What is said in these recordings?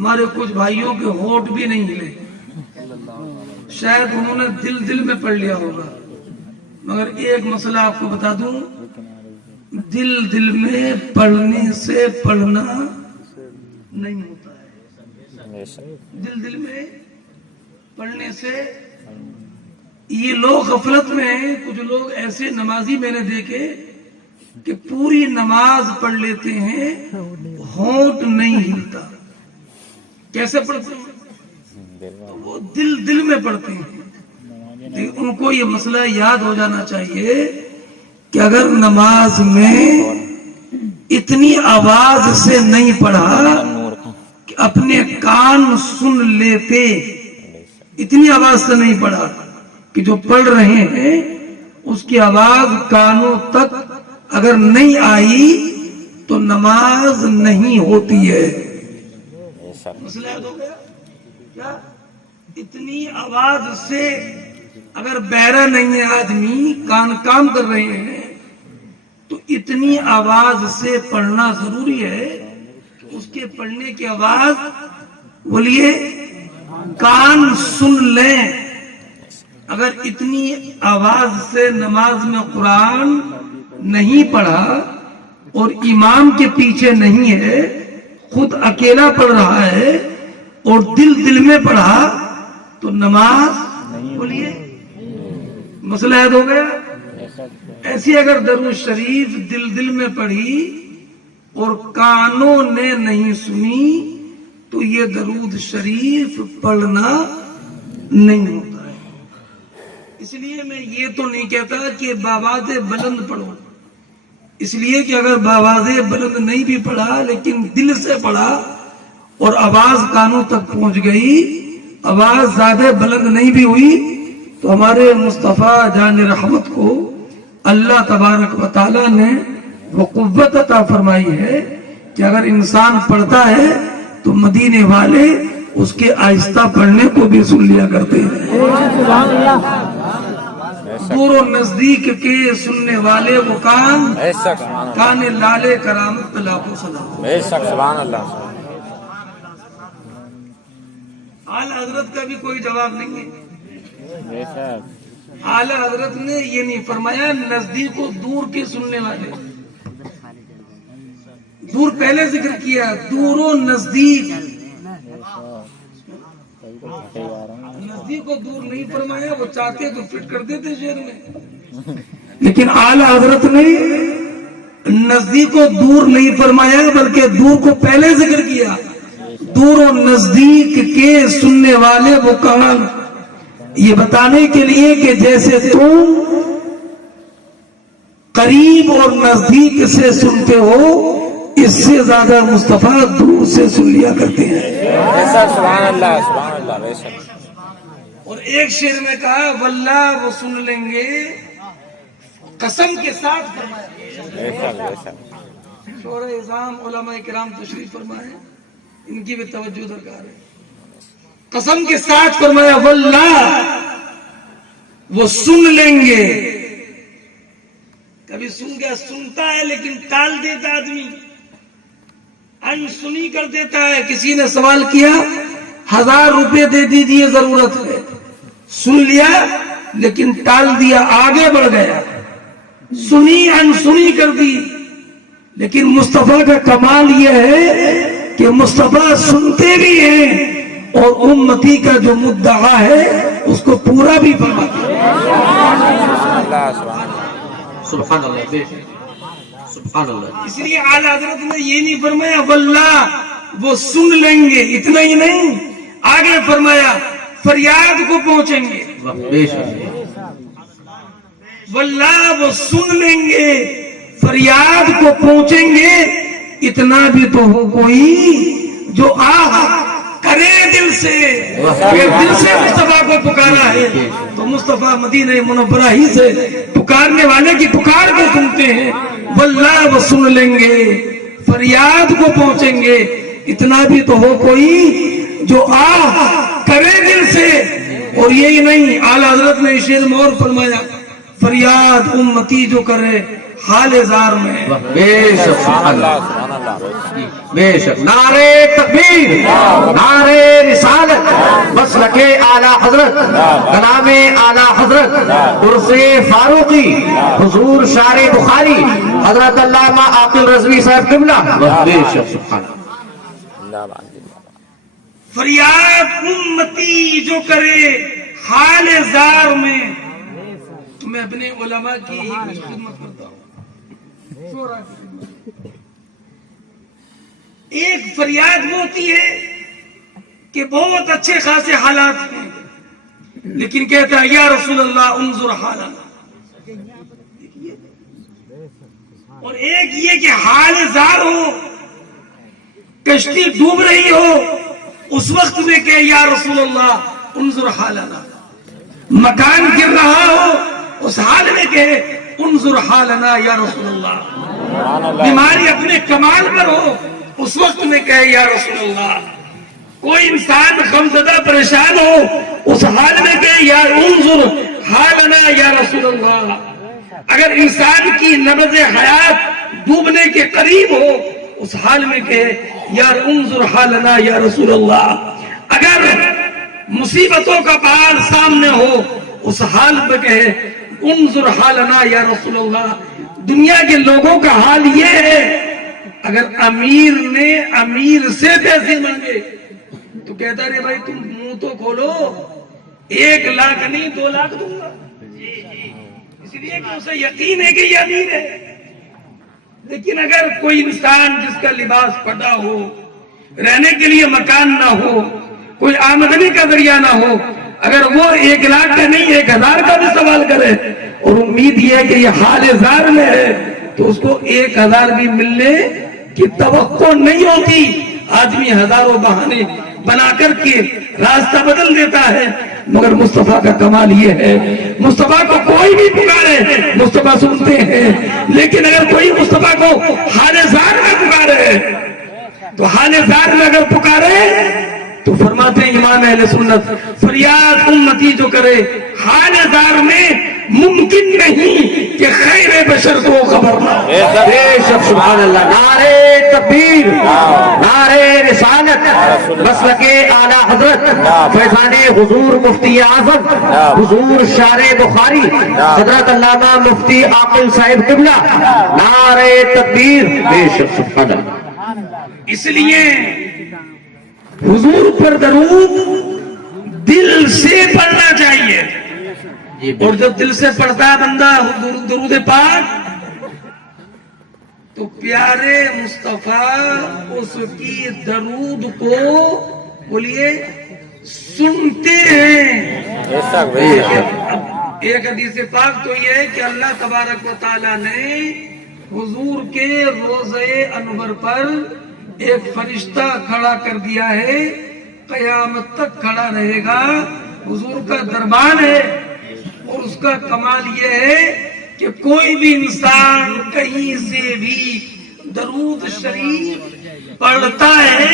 ہمارے کچھ بھائیوں کے ہونٹ بھی نہیں ہلے، شاید انہوں نے دل دل میں پڑھ لیا ہوگا، مگر ایک مسئلہ آپ کو بتا دوں، دل دل میں پڑھنے سے پڑھنا نہیں ہوتا ہے، دل دل میں پڑھنے سے یہ لوگ غفلت میں ہیں۔ کچھ لوگ ایسے نمازی میں نے دیکھے کہ پوری نماز پڑھ لیتے ہیں، ہونٹ نہیں ہلتا، کیسے پڑھتے ہیں؟ تو وہ دل دل میں پڑھتے ہیں۔ ان کو یہ مسئلہ یاد ہو جانا چاہیے کہ اگر نماز میں اتنی آواز سے نہیں پڑھا کہ اپنے کان سن لیتے، اتنی آواز سے نہیں پڑھا کہ جو پڑھ رہے ہیں اس کی آواز کانوں تک اگر نہیں آئی تو نماز نہیں ہوتی ہے۔ مسئلہ یاد ہو گیا کیا؟ اتنی آواز سے اگر بہرا نہیں ہے آدمی، کان کام کر رہے ہیں، تو اتنی آواز سے پڑھنا ضروری ہے۔ اس کے پڑھنے کی آواز بولیے کان سن لیں۔ اگر اتنی آواز سے نماز میں قرآن نہیں پڑھا اور امام کے پیچھے نہیں ہے، خود اکیلا پڑھ رہا ہے اور دل دل میں پڑھا تو نماز بولیے مسئلہ یاد ہو گیا۔ ایسی اگر درود شریف دل دل میں پڑھی اور کانوں نے نہیں سنی تو یہ درود شریف پڑھنا نہیں ہوتا ہے۔ اس لیے میں یہ تو نہیں کہتا کہ بآواز بلند پڑھو، اس لیے کہ اگر بآواز بلند نہیں بھی پڑھا لیکن دل سے پڑھا اور آواز کانوں تک پہنچ گئی، آواز زیادہ بلند نہیں بھی ہوئی، تو ہمارے مصطفیٰ جان رحمت کو اللہ تبارک و تعالیٰ نے وہ قوت عطا فرمائی ہے کہ اگر انسان پڑھتا ہے تو مدینے والے اس کے آہستہ پڑھنے کو بھی سن لیا کرتے ہیں۔ دور و نزدیک کے سننے والے وہ کان لالے کرامت پہ لاکھوں سلام۔ سبحان اللہ۔ اعلی حضرت کا بھی کوئی جواب نہیں ہے۔ اعلی حضرت نے یہ نہیں فرمایا نزدیک و دور کے سننے والے، دور پہلے ذکر کیا، دور و نزدیک، نزدیک کو دور نہیں فرمایا، وہ چاہتے تو فٹ کر دیتے شعر میں، لیکن اعلی حضرت نے نزدیک کو دور نہیں فرمایا بلکہ دور کو پہلے ذکر کیا، دور و نزدیک کے سننے والے وہ کان، یہ بتانے کے لیے کہ جیسے تم قریب اور نزدیک سے سنتے ہو، اس سے زیادہ مصطفیٰ دور سے سن لیا کرتے ہیں۔ سبحان اللہ، سبحان اللہ۔ اور ایک شعر میں کہا واللہ وہ سن لیں گے، قسم کے ساتھ فرمایا۔ شورا اعظام علماء کرام تشریف فرمائے، ان کی بھی توجہ درکار ہے۔ قسم کے ساتھ فرمایا واللہ وہ سن لیں گے۔ کبھی سن گیا، سنتا ہے لیکن ٹال دیتا آدمی، انسنی کر دیتا ہے۔ کسی نے سوال کیا 1000 روپے دے دیجیے ضرورت ہے، سن لیا لیکن ٹال دیا، آگے بڑھ گیا، سنی انسنی کر دی۔ لیکن مصطفیٰ کا کمال یہ ہے کہ مصطفیٰ سنتے بھی ہیں اور امتی کا جو مدعا ہے اس کو پورا بھی فرماتے ہیں۔ سبحان اللہ، سبحان اللہ۔ اس لیے اعلی حضرت نے یہ نہیں فرمایا واللہ وہ سن لیں گے، اتنا ہی نہیں، آگے فرمایا فریاد کو پہنچیں گے۔ واللہ وہ سن لیں گے، فریاد کو پہنچیں گے۔ اتنا بھی تو ہو کوئی جو کرے دل سے، دل سے مصطفیٰ کو پکارا ہے تو مصطفیٰ مدینہ منورہ ہی سے پکارنے والے کی پکار کو سنتے ہیں۔ واللہ وہ سن لیں گے، فریاد کو پہنچیں گے۔ اتنا بھی تو ہو کوئی جو کرے دل سے۔ اور یہی نہیں، اعلی حضرت نے شعر میں اور فرمایا فریاد امتی جو کرے حال زار میں۔ سبحان اللہ، سبحان اللہ۔ بے شک نعرے تکبیر، نعرے رسالت، مسلک اعلی حضرت، کلام اعلی حضرت، عرف فاروقی، حضور شارع بخاری، حضرت علامہ عاقل رضوی صاحب قبلہ، بے شک سبحان اللہ۔ فریاد امتی جو کرے حال زار میں، تو میں اپنے علماء کی ہی کچھ خدمت کرتا ہوں۔ ایک فریاد وہ ہوتی ہے کہ بہت اچھے خاصے حالات ہیں، لیکن کہتا ہے یا رسول اللہ انظر حالنا، اور ایک یہ کہ حال زار ہو، کشتی ڈوب رہی ہو، اس وقت میں کہ یا رسول اللہ انظر حالنا، مکان گر رہا ہو اس حال میں کہ انظر حالنا یا رسول اللہ، بیماری اپنے کمال پر ہو اس وقت میں کہے یا رسول اللہ، کوئی انسان غمزدہ پریشان ہو اس حال میں کہے یا انظر حالنا یا رسول اللہ، اگر انسان کی نبض حیات ڈوبنے کے قریب ہو اس حال میں کہے یا انظر حالنا یا رسول اللہ، اگر مصیبتوں کا پہاڑ سامنے ہو اس حال میں کہے انظر حالنا یا رسول اللہ۔ دنیا کے لوگوں کا حال یہ ہے، اگر امیر نے امیر سے پیسے مانگے تو کہتا رہے بھائی تم منہ تو کھولو، 1 لاکھ نہیں 2 لاکھ دوں گا، اس لیے کہ اسے یقین ہے کہ یہ امیر ہے۔ لیکن اگر کوئی انسان جس کا لباس پھٹا ہو، رہنے کے لیے مکان نہ ہو، کوئی آمدنی کا ذریعہ نہ ہو، اگر وہ 1 لاکھ کا نہیں 1000 کا بھی سوال کرے اور امید یہ ہے کہ یہ حال زار میں ہے تو اس کو 1000 بھی ملنے کی توقع نہیں ہوتی، آدمی ہزاروں بہانے بنا کر کے راستہ بدل دیتا ہے، مگر مصطفیٰ کا کمال یہ ہے مصطفیٰ کو کوئی بھی پکارے مصطفیٰ سنتے ہیں، لیکن اگر کوئی مصطفیٰ کو حال زار میں پکارے تو حال زار میں اگر پکارے تو فرماتے ہیں امام اہل سنت فریاد امتی جو کرے حال زار میں ممکن نہیں کہ خیر بشر کو خبر نہ ہو۔ بے شک سبحان اللہ، نعرے تکبیر، نعرے رسالت، مسلک اعلی حضرت، فیضان حضور مفتی اعظم، حضور شارع بخاری، حضرت علامہ مفتی عاقل صاحب قبلہ، نعرے تکبیر، بے شک سبحان اللہ۔ اس لیے حضور پر درود دل سے پڑھنا چاہیے، اور جب دل سے پڑھتا ہے بندہ درود پاک تو پیارے مصطفیٰ اس کی درود کو بولیے سنتے ہیں۔ ایک حدیث پاک تو یہ ہے کہ اللہ تبارک و تعالیٰ نے حضور کے روضہ انور پر ایک فرشتہ کھڑا کر دیا ہے، قیامت تک کھڑا رہے گا، حضور کا دربان ہے، اور اس کا کمال یہ ہے کہ کوئی بھی انسان کہیں سے بھی درود شریف پڑھتا ہے،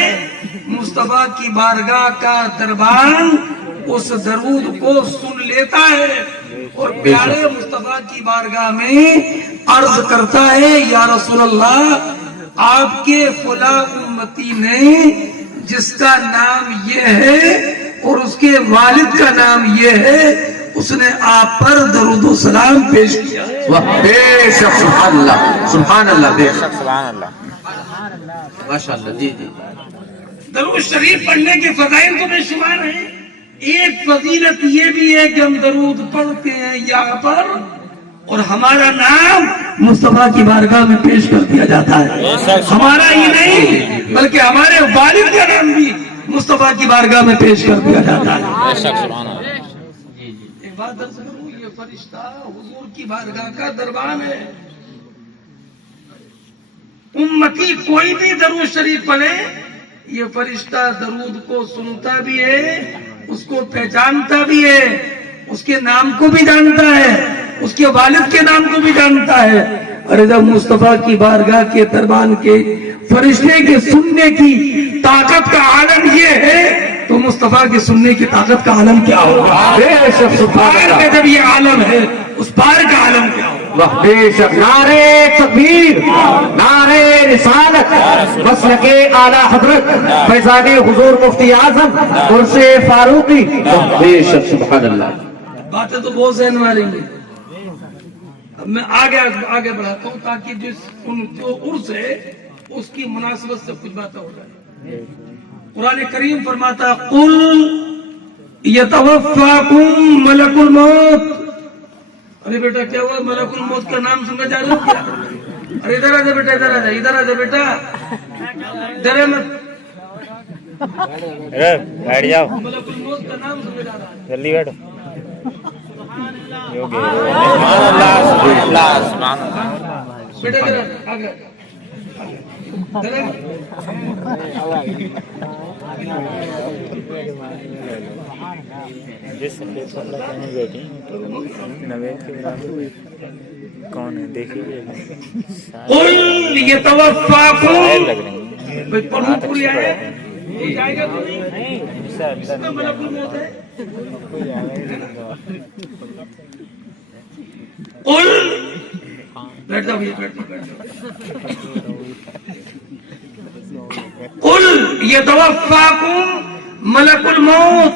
مصطفیٰ کی بارگاہ کا دربان اس درود کو سن لیتا ہے اور پیارے مصطفیٰ کی بارگاہ میں عرض کرتا ہے یا رسول اللہ آپ کے فلاں امتی نے جس کا نام یہ ہے اور اس کے والد کا نام یہ ہے اس نے آپ پر درود و سلام پیش کیا۔ بے شک سبحان اللہ، سبحان اللہ، بے شک سبحان اللہ، ماشاءاللہ۔ جی جی، درود شریف پڑھنے کے فضائل تو بے شمار ہیں، ایک فضیلت یہ بھی ہے کہ ہم درود پڑھتے ہیں یہاں پر اور ہمارا نام مصطفیٰ کی بارگاہ میں پیش کر دیا جاتا ہے، ہمارا ہی نہیں بلکہ ہمارے والد کا نام بھی مصطفیٰ کی بارگاہ میں پیش کر دیا جاتا ہے۔ ایک بات درس کروں، یہ فرشتہ حضور کی بارگاہ کا دربان ہے، امتی کوئی بھی درود شریف پڑھے یہ فرشتہ درود کو سنتا بھی ہے، اس کو پہچانتا بھی ہے، اس کے نام کو بھی جانتا ہے، اس کے والد کے نام کو بھی جانتا ہے۔ اور جب مصطفیٰ کی بارگاہ کے دربان کے فرشتے کے سننے کی طاقت کا عالم یہ ہے تو مصطفیٰ کے سننے کی طاقت کا عالم کیا ہوگا؟ پار کا جب یہ عالم ہے اس پار کا عالم کیا ہوگا؟ بے شک نعرے تکبیر، نعرے رسالت، مسلک اعلی حضرت فیضان حضور مفتی اعظم عرس فاروقی، بے شک سبحان اللہ۔ باتیں تو بہت ذہن میں آ رہی ہیں، اب میں آگے بڑھاتا ہوں تاکہ ان جو عرس ہے اس کی مناسبت سے کچھ باتیں ہو جائے۔ قرآن کریم فرماتا قل یتوفاکم ملک الموت۔ ارے بیٹا کیا ہوا؟ ملک الموت کا نام سننا چاہ رہے ہو کیا؟ ارے ادھر آ جا بیٹا، ادھر آ جا، ادھر آ جا بیٹا، ڈرے مت۔ بیٹھ جاؤ، ملک الموت کا نام سننا چاہ رہا ہے، جلدی بیٹھو۔ بیٹا ادھر آگے ڈرے مت۔ جس پیپر لگانے بیٹھی نوید کے برابر کون ہے دیکھیے، قل یتوفاکم، لگ رہے ہیں بھئی پڑھو پوری آئے ہو جائے گا تو نہیں، اس میں ملک الموت ہے۔ قل، بیٹھ جاؤ بیٹھ جاؤ، قل یتوفاکم ملک الموت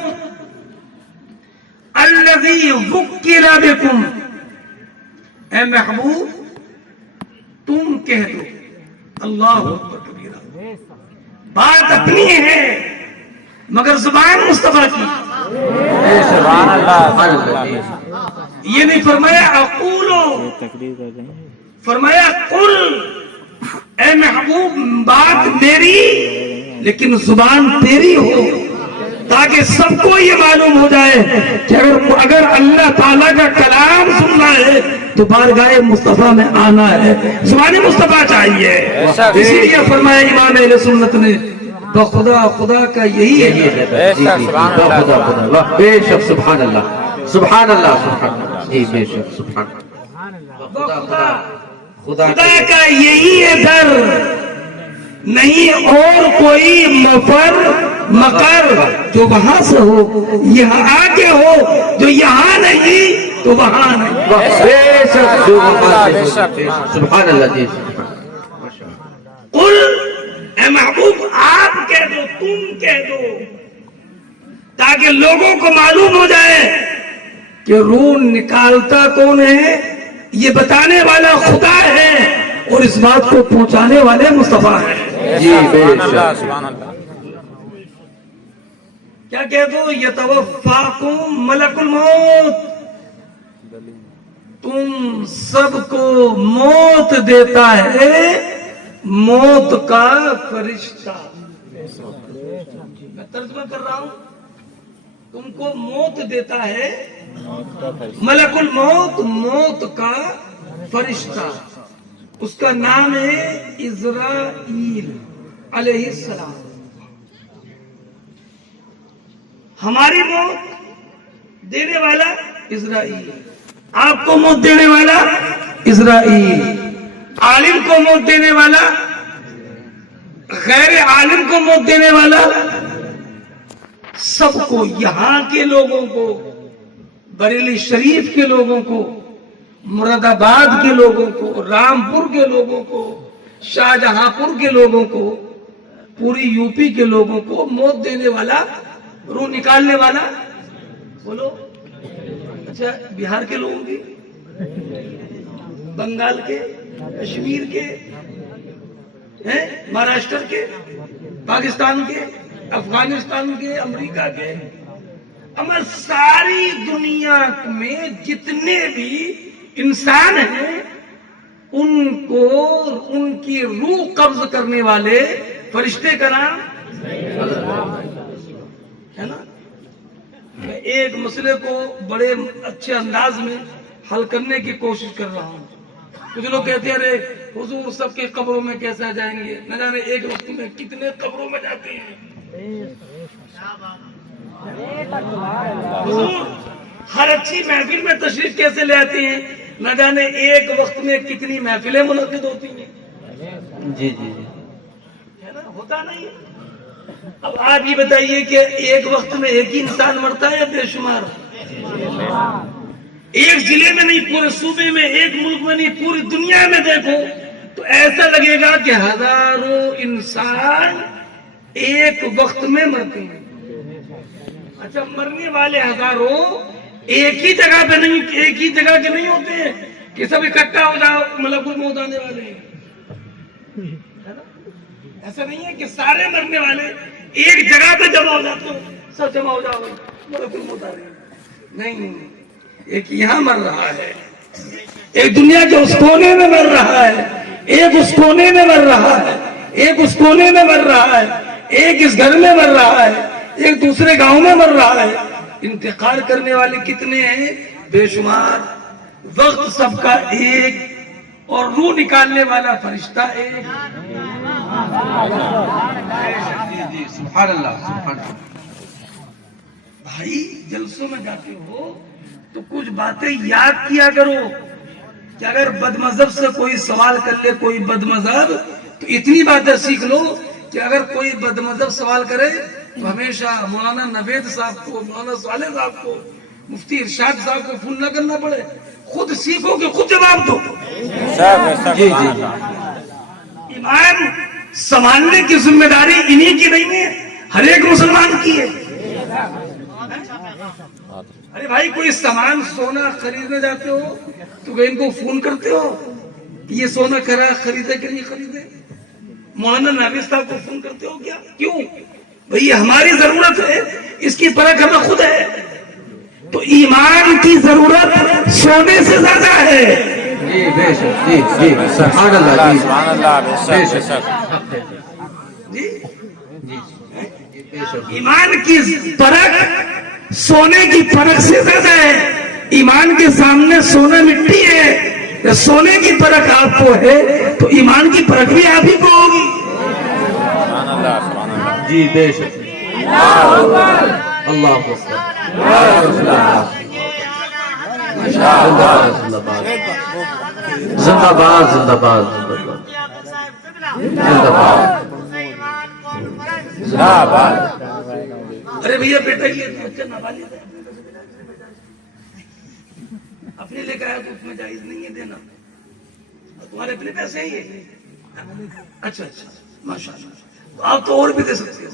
الذی وکل بکم، اے محبوب تم کہہ دو، اللہ اکبر کبیرہ، بات اپنی ہے مگر زبان مصطفیٰ کی۔ یہ نہیں فرمایا اقولو، تقریر کر رہے ہیں، فرمایا قل، اے محبوب بات میری لیکن زبان تیری ہو، تاکہ سب کو یہ معلوم ہو جائے کہ اگر اللہ تعالیٰ کا کلام سننا ہے تو بارگاہ مصطفیٰ میں آنا ہے، زبان مصطفیٰ چاہیے۔ اسی لیے فرمایا امام اہل سنت نے بخدا خدا کا یہی ہے۔ بے شک سبحان اللہ، سبحان اللہ، سبحان اللہ، جی بے شک سبحان اللہ، خدا کا یہی ہے در، نہیں اور کوئی مفر مقر جو وہاں سے ہو یہاں آگے ہو، جو یہاں نہیں تو وہاں نہیں۔ بے شک سبحان اللہ، جی قل، اے محبوب آپ کہہ دو، تم کہہ دو، تاکہ لوگوں کو معلوم ہو جائے کہ روح نکالتا کون ہے، یہ بتانے والا خدا ہے اور اس بات کو پہنچانے والے مصطفیٰ ہیں۔ جی بے شک، کیا کہہ دو؟ یتوفاکم ملک الموت، تم سب کو موت دیتا ہے موت کا فرشتہ۔ میں ترجمہ کر رہا ہوں، تم کو موت دیتا ہے ملک الموت، موت کا فرشتہ، اس کا نام ہے عزرائیل علیہ السلام۔ ہماری موت دینے والا عزرائیل، آپ کو موت دینے والا عزرائیل، عالم کو موت دینے والا، غیر عالم کو موت دینے والا، سب کو، یہاں کے لوگوں کو، بریلی شریف کے لوگوں کو، مراد آباد کے لوگوں کو، رامپور کے لوگوں کو، شاہجہاں پور کے لوگوں کو، پوری یو پی کے لوگوں کو موت دینے والا، روح نکالنے والا۔ بولو اچھا، بہار کے لوگوں کی، بنگال کے، کشمیر کے، مہاراشٹر کے، پاکستان کے، افغانستان کے، امریکہ کے، ہمیں ساری دنیا میں جتنے بھی انسان ہیں ان کو، ان کی روح قبض کرنے والے فرشتے کا نام ہے نا۔ میں ایک مسئلے کو بڑے اچھے انداز میں حل کرنے کی کوشش کر رہا ہوں۔ کچھ لوگ کہتے ہیں ارے حضور سب کے قبروں میں کیسے جائیں گے، نہ جانے ایک وقت میں کتنے قبروں میں جاتے ہیں۔ حضور ہر اچھی محفل میں تشریف کیسے لے آتے ہیں، نہ جانے ایک وقت میں کتنی محفلیں منعقد ہوتی ہیں۔ جی جی جی، ہے نا، ہوتا نہیں۔ اب آپ یہ بتائیے کہ ایک وقت میں ایک ہی انسان مرتا ہے یا بے شمار؟ ایک ضلع میں نہیں پورے صوبے میں، ایک ملک میں نہیں پوری دنیا میں دیکھو تو ایسا لگے گا کہ ہزاروں انسان ایک وقت میں مرتے ہیں۔ اچھا مرنے والے ہزاروں ایک ہی جگہ پہ نہیں، ایک ہی جگہ کے نہیں ہوتے ہیں کہ سب اکٹھا ہو جاؤ ملکوت موت آنے والے ہیں، ایسا نہیں ہے کہ سارے مرنے والے ایک جگہ پہ جمع ہو جاتے ہو، سب جمع ہو جاؤ ملکوت موت آ رہے ہیں، نہیں، ایک یہاں مر رہا ہے، ایک دنیا کے اس کونے میں مر رہا ہے، ایک اس کونے میں مر رہا ہے، ایک اس کونے میں مر رہا ہے، ایک اس گھر میں مر رہا ہے، ایک دوسرے گاؤں میں مر رہا ہے۔ انتقال کرنے والے کتنے ہیں؟ بے شمار۔ وقت سب کا ایک اور روح نکالنے والا فرشتہ ایک۔ سبحان اللہ، سبحان اللہ۔ بھائی جلسوں میں جاتے ہو تو کچھ باتیں یاد کیا کرو کہ اگر بد مذہب سے کوئی سوال کر لے، کوئی بد مذہب، تو اتنی باتیں سیکھ لو کہ اگر کوئی بد مذہب سوال کرے تو ہمیشہ مولانا نوید صاحب کو، مولانا صالح صاحب کو، مفتی ارشاد صاحب کو فون نہ کرنا پڑے، خود سیکھو کہ خود جواب دو۔ جی جی، ایمان سنبھالنے کی ذمہ داری انہی کی نہیں ہے، ہر ایک مسلمان کی ہے۔ ارے بھائی کوئی سامان سونا خریدنے جاتے ہو تو ان کو فون کرتے ہو کہ یہ سونا خریدے کہ نہیں خریدے؟ مولانا نوید صاحب کو فون کرتے ہو کیا؟ کیوں؟ بھئی ہماری ضرورت ہے، اس کی پرکھ ہمیں خود ہے۔ تو ایمان کی ضرورت سونے سے زیادہ ہے۔ جی بے شک، جی جی، سبحان اللہ، سبحان اللہ، بے شک۔ جی بے شک۔ ایمان کی پرکھ سونے کی پرکھ سے زیادہ ہے۔ ایمان کے سامنے سونا مٹی ہے، سونے کی پرکھ آپ کو ہے تو ایمان کی پرکھ بھی آپ ہی کو ہوگی۔ سبحان اللہ، سبحان اللہ۔ جی بے شک۔ اللہ اکبر، زندہ باد، زندہ باد، زندہ باد۔ ارے بھیا بیٹا یہ بچہ نابالغ ہے، اپنے لے کر آیا تو اس میں جائز نہیں ہے دینا، تمہارے اپنے پیسے ہی ہے۔ اچھا اچھا، ماشاء اللہ، تو آپ تو اور بھی دے سکتے ہو۔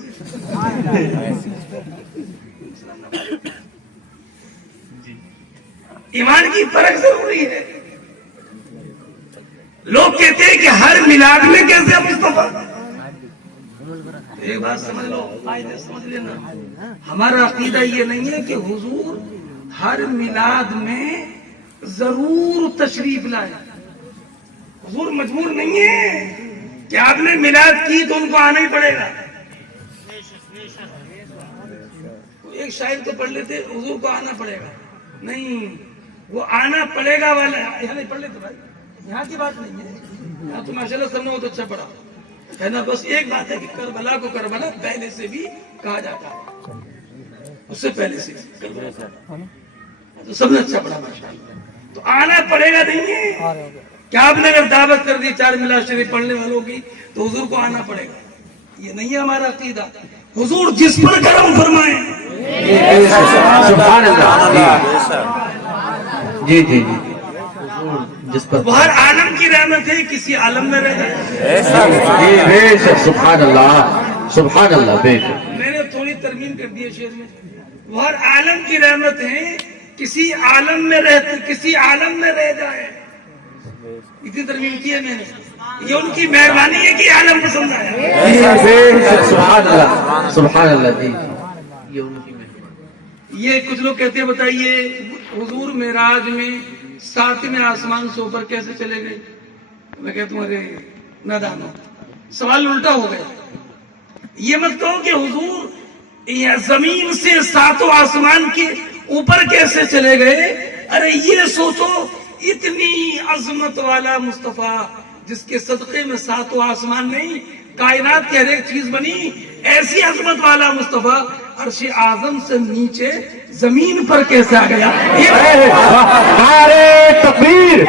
ایمان کی فرق ضروری ہے۔ لوگ کہتے ہیں کہ ہر میلاد میں کیسے مصطفیٰ، ایک بات سمجھ لو، قاعدے سمجھ لینا، ہمارا عقیدہ یہ نہیں ہے کہ حضور ہر میلاد میں ضرور تشریف لائے۔ حضور مجبور نہیں ہے کہ آپ نے میلاد کی تو ان کو آنا ہی پڑے گا۔ ایک شاعر تو پڑھ لیتے حضور کو آنا پڑے گا، نہیں، وہ آنا پڑے گا والا یہاں نہیں پڑھ لیتے بھائی، یہاں کی بات نہیں ہے، یہاں تو ماشاءاللہ سب نے بہت اچھا پڑھا ہے نا۔ بس ایک بات ہے کہ کربلا کو کربلا پہلے سے بھی کہا جاتا ہے، اس سے پہلے سے تو سب نے اچھا پڑھا ماشاءاللہ۔ تو آنا پڑے گا نہیں ہے کہ آپ نے اگر دعوت کر دی 4 میلاد شریف پڑھنے والوں کی تو حضور کو آنا پڑے گا، یہ نہیں ہے ہمارا عقیدہ۔ حضور جس پر کرم فرمائیں، سبحان اللہ، جی جی جی، جس پر وہ ہر عالم کی رحمت ہے، کسی عالم میں رہ جائے۔ جی بے شک، سبحان اللہ، سبحان اللہ، بے شک۔ میں نے تھوڑی ترمیم کر دی ہے شعر میں، وہ ہر عالم کی رحمت ہے، کسی عالم میں رہتے، کسی عالم میں رہ جائے، اتنی ترمیم کی ہے میں نے۔ یہ ان کی مہربانی ہے کہ عالم پسند آیا۔ جی بے شک، سبحان اللہ، سبحان اللہ، جی یہ ان کی مہربانی۔ یہ کچھ لوگ کہتے ہیں بتائیے حضور معراج میں 7ویں آسمان سے اوپر کیسے چلے گئے؟ میں کہتا ہوں ارے نادانو، سوال الٹا ہو گیا۔ یہ مت کہو کہ حضور زمین سے 7 آسمان کے اوپر کیسے چلے گئے، ارے یہ سوچو اتنی عظمت والا مصطفیٰ جس کے صدقے میں 7 آسمان نہیں، کائنات کی ہر ایک چیز بنی، ایسی عظمت والا مصطفیٰ عرش اعظم سے نیچے زمین پر کیسے آ گیا؟ نعرے تکبیر،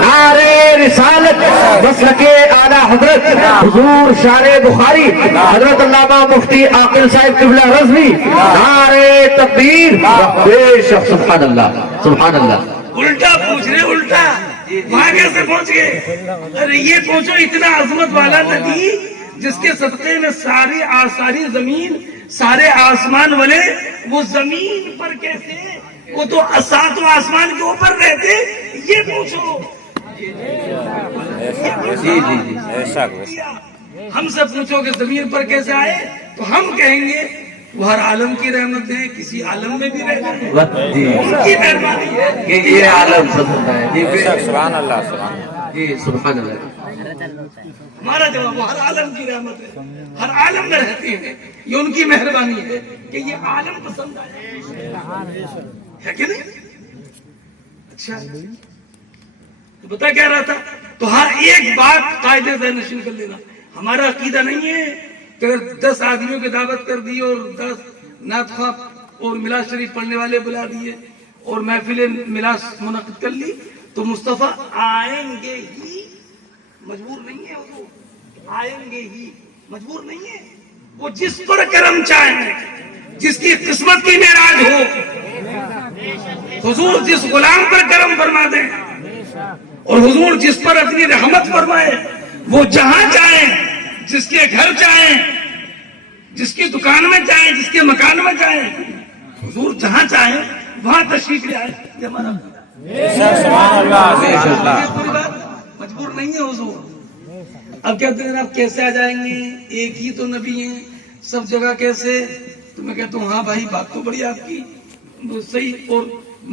نعرے رسالت، مسلک اعلی حضرت حضور شارع بخاری حضرت علامہ مفتی عاقل صاحب قبلہ رضوی، نعرے تکبیر، بے شک، سبحان اللہ، سبحان اللہ۔ الٹا پوچھ رہے الٹا وہاں کیسے پہنچ گئے؟ ارے یہ پوچھو اتنا عظمت والا نبی جس کے صدقے میں ساری زمین سارے آسمان والے وہ زمین پر کیسے؟ وہ تو سات آسمان کے اوپر رہتے. یہ پوچھو. ایسا ہم سے پوچھو کہ زمین پر کیسے آئے تو ہم کہیں گے وہ ہر عالم کی رحمت ہے, کسی عالم میں بھی رہتے ہیں, ان کی مہربانی ہے کہ یہ عالم پسند ہے. جی سبحان اللہ سبحان اللہ. جی سبحان اللہ. ہمارا جواب وہ ہر عالم کی رحمت ہے, ہر عالم میں رہتے ہیں, یہ ان کی مہربانی ہے کہ یہ عالم پسند آیا ہے کہ نہیں. اچھا تو بتا کیا رہا تھا. تو ہر ایک بات قاعدے سے نشین کر لینا. ہمارا عقیدہ نہیں ہے کہ اگر 10 آدمیوں کی دعوت کر دی اور 10 نعت خواہ اور میلاد شریف پڑھنے والے بلا دیے اور محفل میلاد منعقد کر لی تو مصطفیٰ آئیں گے ہی, مجبور نہیں ہے وہ, آئیں گے ہی مجبور نہیں ہے. وہ جس پر کرم چاہیں, جس کی قسمت کی معراج ہو, حضور جس غلام پر کرم فرما دیں اور حضور جس پر اپنی رحمت فرمائے, وہ جہاں چاہیں, جس کے گھر چاہیں, جس کی دکان میں چاہیں, جس کے مکان میں چاہیں, حضور جہاں چاہیں وہاں تشریف لے آئے. یہ ہمارا مجبور نہیں ہے حضور. اب کہتے ہیں آپ کیسے آ جائیں گے, ایک ہی تو نبی ہیں سب جگہ کیسے؟ تو میں کہتا ہوں ہاں بھائی بات تو بڑی آپ کی صحیح اور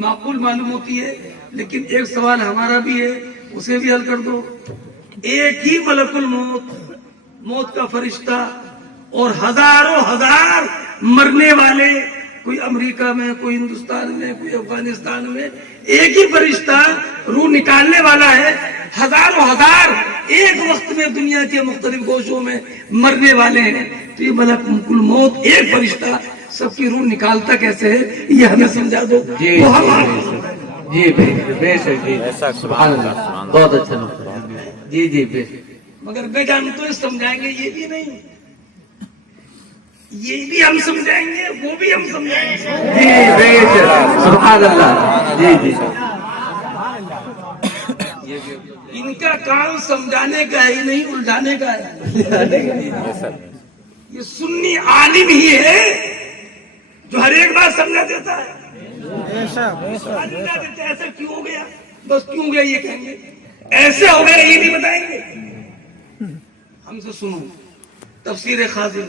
معقول معلوم ہوتی ہے, لیکن ایک سوال ہمارا بھی ہے, اسے بھی حل کر دو. ایک ہی ملک الموت, موت کا فرشتہ, اور ہزاروں ہزار مرنے والے, کوئی امریکہ میں, کوئی ہندوستان میں, کوئی افغانستان میں, ایک ہی فرشتہ روح نکالنے والا ہے. ہزاروں ہزار ایک وقت میں دنیا کے مختلف گوشوں میں مرنے والے ہیں. تو یہ ملک الموت ایک فرشتہ سب کی روح نکالتا کیسے ہے, یہ ہمیں سمجھا دو. جی بے شک. جی سبحان اللہ, بہت اچھا. جی جی بے شک. مگر بے جان تو سمجھائیں گے, یہ بھی نہیں, یہ بھی ہم سمجھائیں گے, وہ بھی ہم سمجھائیں گے. جی بے شک سبحان اللہ. جی جی ان کا کام سمجھانے کا ہے, نہیں الجھانے کا ہے. یہ سنی عالم ہی ہے جو ہر ایک بات سمجھا دیتا ہے. ایسا کیوں ہو گیا, بس کیوں گیا یہ کہیں گے, ایسے ہو گیا یہ نہیں بتائیں گے. ہم سے سنو, تفسیر خازن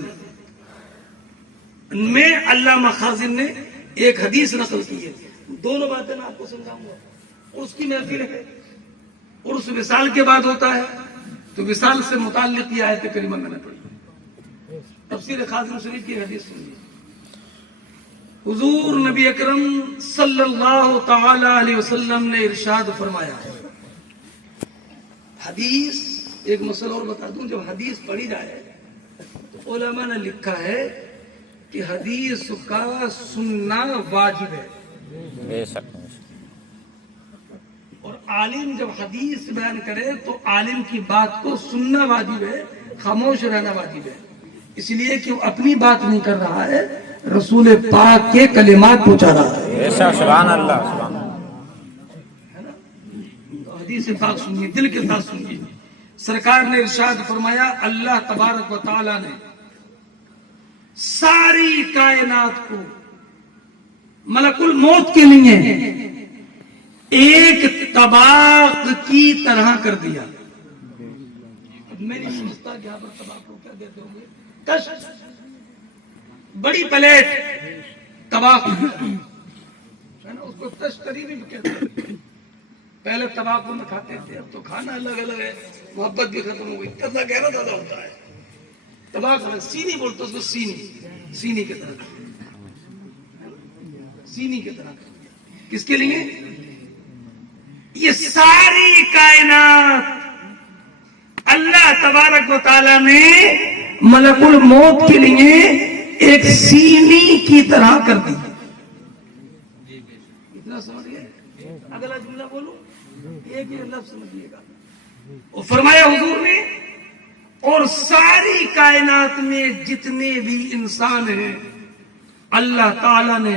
میں علامہ خازن نے ایک حدیث نقل کی ہے. دونوں باتیں میں آپ کو سمجھاؤں گا. اس کی محفل ہے اور اس وصال کے بعد ہوتا ہے, تو وصال سے متعلق یہ آیت کریمہ میں نے پڑھی. تفسیر خازن شریف کی حدیث سنیے. حضور نبی اکرم صلی اللہ تعالی علیہ وسلم نے ارشاد فرمایا. حدیث ایک مسئلہ اور بتا دوں, جب حدیث پڑھی جائے تو علماء نے لکھا ہے کہ حدیث کا سننا واجب ہے. اور عالم جب حدیث بیان کرے تو عالم کی بات کو سننا واجب ہے, خاموش رہنا واجب ہے. اس لیے کہ وہ اپنی بات نہیں کر رہا ہے, رسول پاک کے کلمات پہنچا رہا ہے. سبحان اللہ. حدیث پاک سنیے, دل کے ساتھ سنیے. سرکار نے ارشاد فرمایا, اللہ تبارک و تعالی نے ساری کائنات کو ملک الموت کے لیے ایک طباق کی طرح کر دیا. اب میں نہیں سمجھتا کہ یہاں پر طباق کو کیا کہتے ہوں گے, کش, بڑی پلیٹ طباق ہے نا, اس کو تشکری بھی کہتے ہیں. پہلے طباق میں کھاتے تھے, اب تو کھانا الگ الگ ہے, محبت بھی ختم ہو گئی. کتنا گہرا زیادہ ہوتا ہے طباق, سینی بولتے اس کو, سینی کی طرح, سینی کی طرح. کس کے لیے؟ یہ ساری کائنات اللہ تبارک و تعالی نے ملک الموت کے لیے ایک سینی کی طرح کر دی. اتنا سمجھ گئے؟ اگلا جملہ بولو, ایک ہی لفظ سمجھیے گا. اور فرمایا حضور نے, اور ساری کائنات میں جتنے بھی انسان ہیں اللہ تعالی نے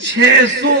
600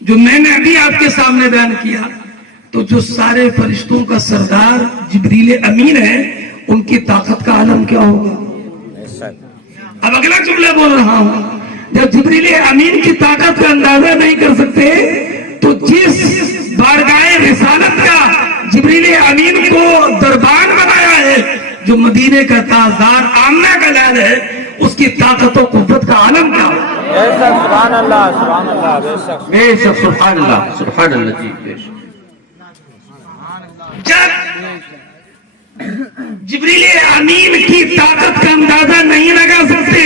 جو میں نے ابھی آپ کے سامنے بیان کیا، تو جو سارے فرشتوں کا سردار جبریل امین ہے، ان کی طاقت کا عالم کیا ہوگا؟ اب اگلا جملہ بول رہا ہوں، جب جبریل امین کی طاقت کا اندازہ نہیں کر سکتے تو جس بارگاہ رسالت کا جبریل امین کو دربان بنایا ہے، جو مدینے کا تاجدار آمنہ کا لال ہے، اس کی طاقت و قوت کا عالم کیا ہوگا؟ سبحان اللہ سبحان اللہ بے شک سبحان اللہ سبحان اللہ جی بے شک جب جبریل امین کی طاقت کا اندازہ نہیں لگا سکتے،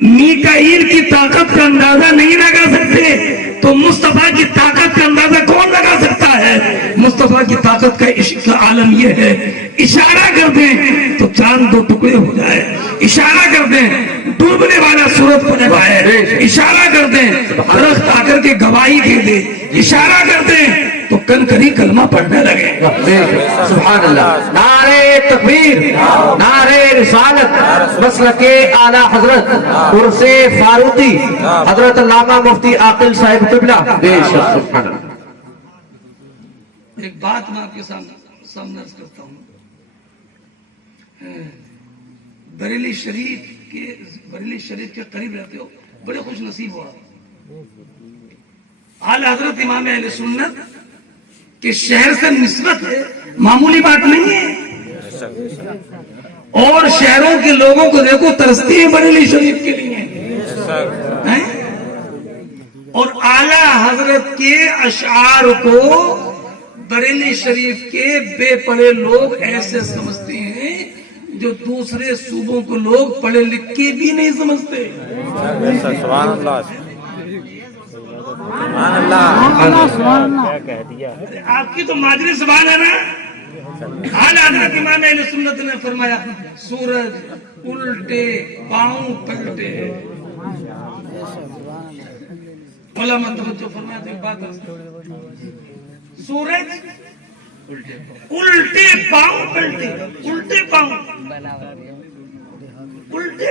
میکائیل کی طاقت کا اندازہ نہیں لگا سکتے، تو مصطفیٰ کی طاقت کا اندازہ کون لگا سکتا ہے؟ مصطفیٰ کی طاقت کا عشق کا عالم یہ ہے، اشارہ کر دیں تو چاند دو ٹکڑے ہو جائے، اشارہ کر دیں ڈوبنے والا سورج کو جگائے، اشارہ کر دیں درخت آ کر کے گواہی دے دے، اشارہ کر دیں تو کنکری کلمہ پڑھنے لگے۔ سبحان اللہ، نعرہ تکبیر، نعرہ رسالت، مسلک اعلی حضرت عرس فاروقی حضرت علامہ مفتی عاقل صاحب قبلہ، بے شک سبحان اللہ۔ ایک بات میں آپ کے سامنے عرض کرتا ہوں، بریلی شریف کے قریب رہتے ہو، بڑے خوش نصیب ہو آپ۔ اعلی حضرت امام اہل سنت کے شہر سے نسبت ہے، معمولی بات نہیں ہے، اور شہروں کے لوگوں کو دیکھو ترستی ہے بریلی شریف کے لیے، اور اعلی حضرت کے اشعار کو بریلی شریف کے بے پڑھے لوگ ایسے سمجھتے ہیں جو دوسرے صوبوں کو لوگ پڑھے لکھ کے بھی نہیں سمجھتے۔ سبحان اللہ سبحان اللہ، کیا کہہ دیا آپ کی تو مادری زبان ہے نا۔ اعلی حضرت امام اہل سنت نے فرمایا سورج الٹے پاؤں پلٹے، علماء توجہ فرمایا تو ایک بات، سورج الٹے پاؤں پلٹے، الٹے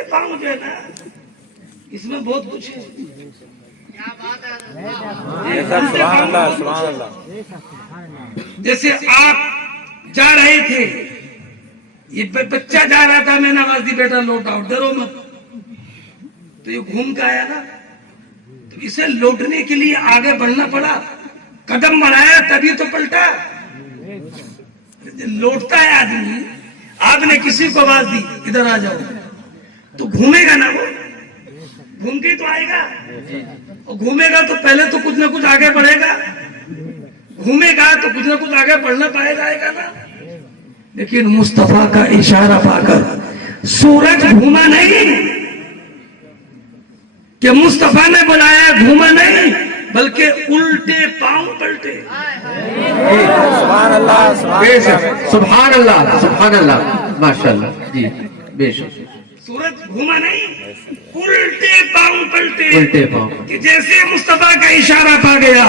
پاؤں جو ہے نا، اس میں بہت کچھ ہے۔ سبحان اللہ سبحان اللہ۔ جیسے آپ جا رہے تھے، یہ بچہ جا رہا تھا، میں نے آواز دی بیٹا لوٹ آؤ، ڈرو مت، تو یہ گھوم کے آیا نا، تو اسے لوٹنے کے لیے آگے بڑھنا پڑا، قدم بڑھایا تبھی تو پلٹا۔ لوٹتا ہے آدمی، آپ نے کسی کو آواز دی ادھر آ جاؤ، تو گھومے گا نا، وہ گھوم کے تو آئے گا، اور گھومے گا تو پہلے تو کچھ نہ کچھ آگے بڑھے گا، گھومے گا تو کچھ نہ کچھ آگے بڑھنا پائے جائے گا نا۔ لیکن مصطفیٰ کا اشارہ پا کر سورج گھوما نہیں، کہ مصطفیٰ نے بلایا گھوما نہیں، بلکہ الٹے پاؤں پلٹے۔ سبحان اللہ سبحان اللہ سبحان اللہ، ماشاء اللہ جی بے شک۔ سورج گھوما نہیں، الٹے پاؤں پلٹے، الٹے پاؤں، کہ جیسے مصطفیٰ کا اشارہ پا گیا،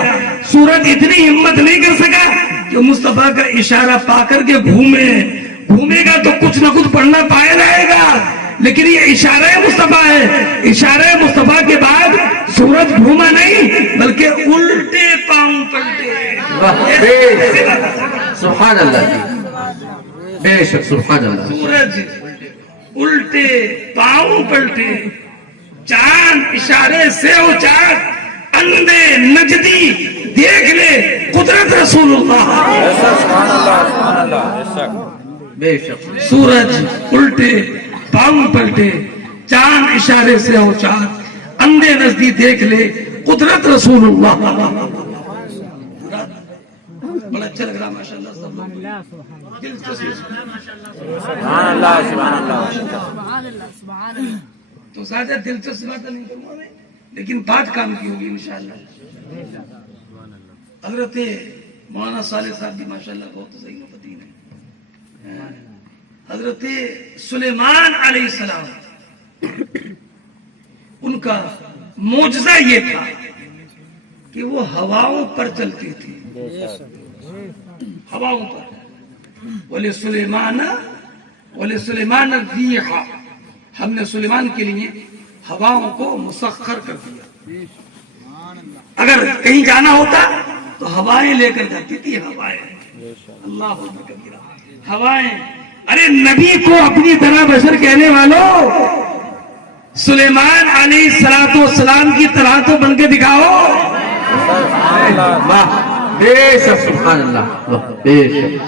سورج اتنی ہمت نہیں کر سکا کہ مصطفیٰ کا اشارہ پا کر کے گھومے گا تو کچھ نہ کچھ پڑھنا پایا جائے گا، لیکن یہ اشارہ مصطفیٰ ہے، اشارہ مصطفیٰ کے بعد سورج گھوما نہیں بلکہ الٹے پاؤں پلٹے۔ سبحان اللہ جی بے شک سبحان اللہ۔ سورج الٹے پاؤں پلٹے، چاند اشارے سے اچاٹ، اندھے نجدی دیکھ لے قدرت رسول اللہ۔ سبحان اللہ سبحان اللہ، بے شک سورج الٹے پاؤں پلٹے، چاند اشارے سے اچاٹ، اندھے نجدی دیکھ لے قدرت رسول اللہ۔ بڑا اچھا لگ رہا ماشاء اللہ، سب لوگ دلچسپ، سبحان اللہ سبحان اللہ۔ تو زیادہ دلچسپ بات نہیں کروں میں، لیکن بات کام کی ہوگی انشاءاللہ۔ حضرت مولانا صالح صاحب بھی ماشاءاللہ بہت صحیح مفتین ہیں۔ حضرت سلیمان علیہ السلام، ان کا معجزہ یہ تھا کہ وہ ہواؤں پر چلتی تھی، ہواؤں پر۔ وَلِسُلَيْمَانَ الرِّيحَ، ہم نے سلیمان کے لیے ہواؤں کو مسخر کر دیا۔ اگر کہیں جانا ہوتا تو ہوائیں لے کر جاتی تھی. ہوائیں, اللہ اکبر کبیرہ, ہوائیں. ارے نبی کو اپنی طرح بشر کہنے والوں, سلیمان علیہ الصلوۃ والسلام کی طرح تو بن کے دکھاؤ. واہ, بے شک, سبحان اللہ, بے شک.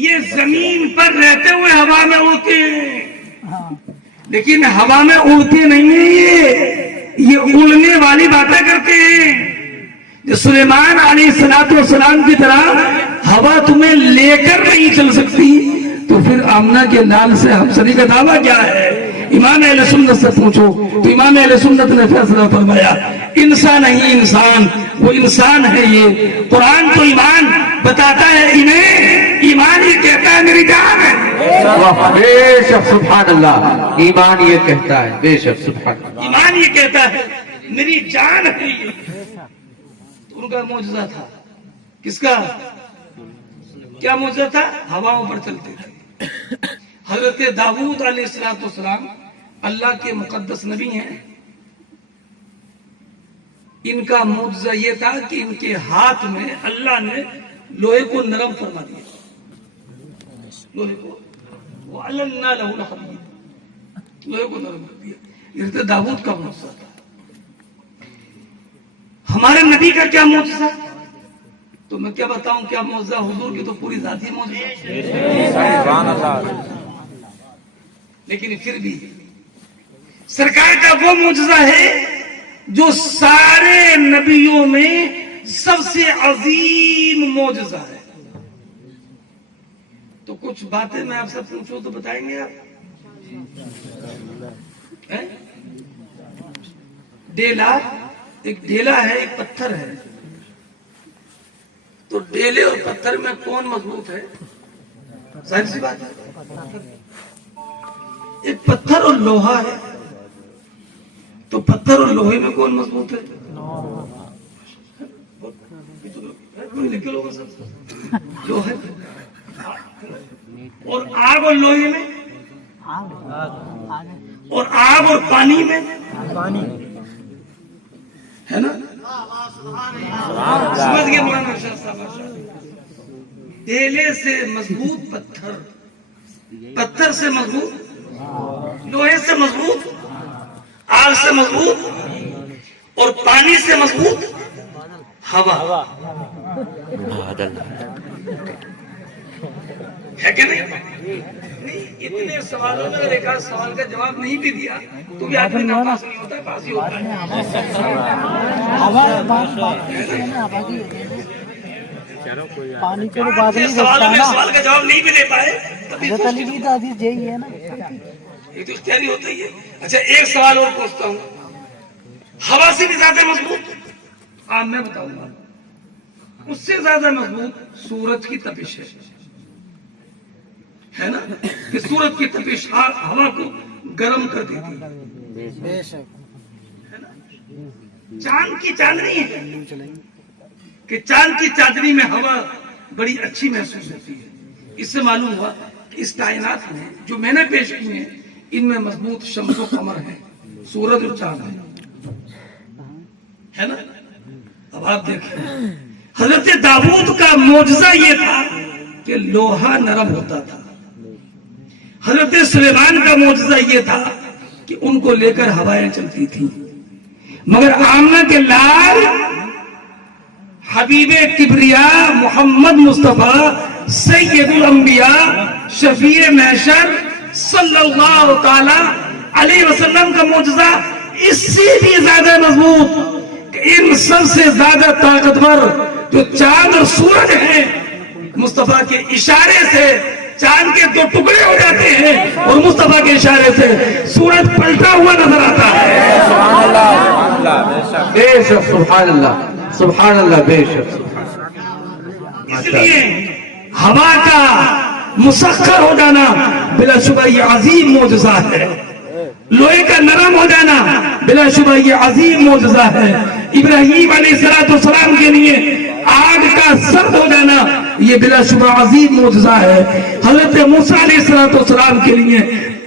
یہ زمین پر رہتے ہوئے ہوا میں اڑتے ہیں, لیکن ہوا میں اڑتے نہیں ہیں, یہ اڑنے والی باتیں کرتے ہیں. جو سلیمان علیہ الصلوۃ والسلام کی طرح ہوا تمہیں لے کر نہیں چل سکتی, تو پھر آمنہ کے لال سے ہمسری کا دعویٰ کیا ہے؟ امام اہل سنت سے پوچھو تو امام اہل سنت نے فیصلہ فرمایا, انسان نہیں انسان, وہ انسان ہے. یہ قرآن تو ایمان بتاتا ہے انہیں, ایمان یہ کہتا ہے میری جان ہے. بے شک, سبحان اللہ, ایمان یہ کہتا ہے, بے شک, سبحان اللہ, ایمان یہ کہتا ہے میری جان ہے. تو ان کا معجزہ تھا. کس کا کیا معجزہ تھا؟ ہواؤں پر چلتے تھے. حضرت داؤد علیہ السلام اللہ کے مقدس نبی ہیں. ان کا معجزہ یہ تھا کہ ان کے ہاتھ میں اللہ نے لوہے کو نرم فرما دیا. لوہے کو وَعَلَنَّا لَهُ الْحَدِيدَ, لوہے کو نرم کر دیا. یہ حضرت داؤد کا معجزہ تھا. ہمارے نبی کا کیا معجزہ؟ تو میں کیا بتاؤں کیا معجزہ, حضور کی تو پوری ذاتی معجزہ. لیکن پھر بھی سرکار کا وہ معجزہ ہے جو سارے نبیوں میں سب سے عظیم معجزہ ہے. تو کچھ باتیں میں آپ سے پوچھوں تو بتائیں گے آپ؟ ڈیلا, ایک ڈیلا ہے, ایک پتھر ہے. تو ڈیلے اور پتھر میں کون مضبوط ہے؟ ظاہر سی بات ہے. ایک پتھر اور لوہا ہے, تو پتھر اور لوہے میں کون مضبوط ہے؟ لوہے. اور آگ اور لوہے میں, اور آگ اور پانی میں ہے نا. سمجھ گئے مولانا ارشاد صاحب؟ ڈیلے سے مضبوط پتھر, پتھر سے مضبوط لوہے, سے مضبوط آگ, سے مضبوط اور پانی سے مضبوط ہوا ہے کہ نہیں؟ اتنے سوالوں میں اگر ایک آدھ سوال کا جواب نہیں بھی دیا تو بھی آدمی ناپاس نہیں ہوتا ہے, پاس ہی ہوتا ہے. پانی کے بادل سوالوں میں سوال کا جواب نہیں بھی دے پائے حضرت علی کی تعریف یہی ہے نا, یہ تو اختیاری ہوتا ہی ہے. اچھا ایک سوال اور پوچھتا ہوں, ہوا سے بھی زیادہ مضبوط آپ میں بتاؤں گا, اس سے زیادہ مضبوط سورج کی تپش ہے نا, کہ سورج کی تپش ہوا کو گرم کر دیتی ہے. چاند کی چاندنی ہے کہ چاند کی چاندنی میں ہوا بڑی اچھی محسوس ہوتی ہے. اس سے معلوم ہوا کہ اس کائنات میں جو میں نے پیش کی ہیں ان میں مضبوط شمس و قمر ہے, سورج اور چاند ہے نا. اب آپ دیکھیں حضرت داؤد کا معجزہ یہ تھا کہ لوہا نرم ہوتا تھا. حضرت سلیمان کا معجزہ یہ تھا کہ ان کو لے کر ہوائیں چلتی تھی. مگر آمنہ کے لال حبیب کبریا محمد مصطفیٰ سید الانبیاء شفیع محشر صلی اللہ تعالی علیہ وسلم کا معجزہ اس سے بھی زیادہ مضبوط کہ ان سب سے زیادہ طاقتور جو چاند اور سورج ہیں, مصطفیٰ کے اشارے سے چاند کے دو ٹکڑے ہو جاتے ہیں اور مصطفیٰ کے اشارے سے سورج پلٹا ہوا نظر آتا ہے. بے شک, سبحان اللہ, سبحان اللہ, بے شک. اس لیے ہوا کا مسخر ہو جانا بلا شبہ یہ عظیم معجزہ ہے. لوہے کا نرم ہو جانا بلا شبہ یہ عظیم معجزہ ہے. ابراہیم علیہ السلام کے لیے آگ کا سرد ہو جانا یہ بلا شبہ عظیم معجزہ ہے. حضرت موسیٰ علیہ السلام کے لیے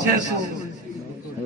600।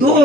2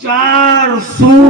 400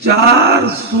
400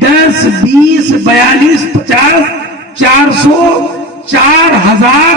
10, 20, 42, 50, 400, 4000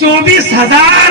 24,000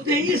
23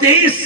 23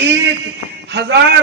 1,000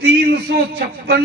356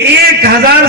1,000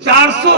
400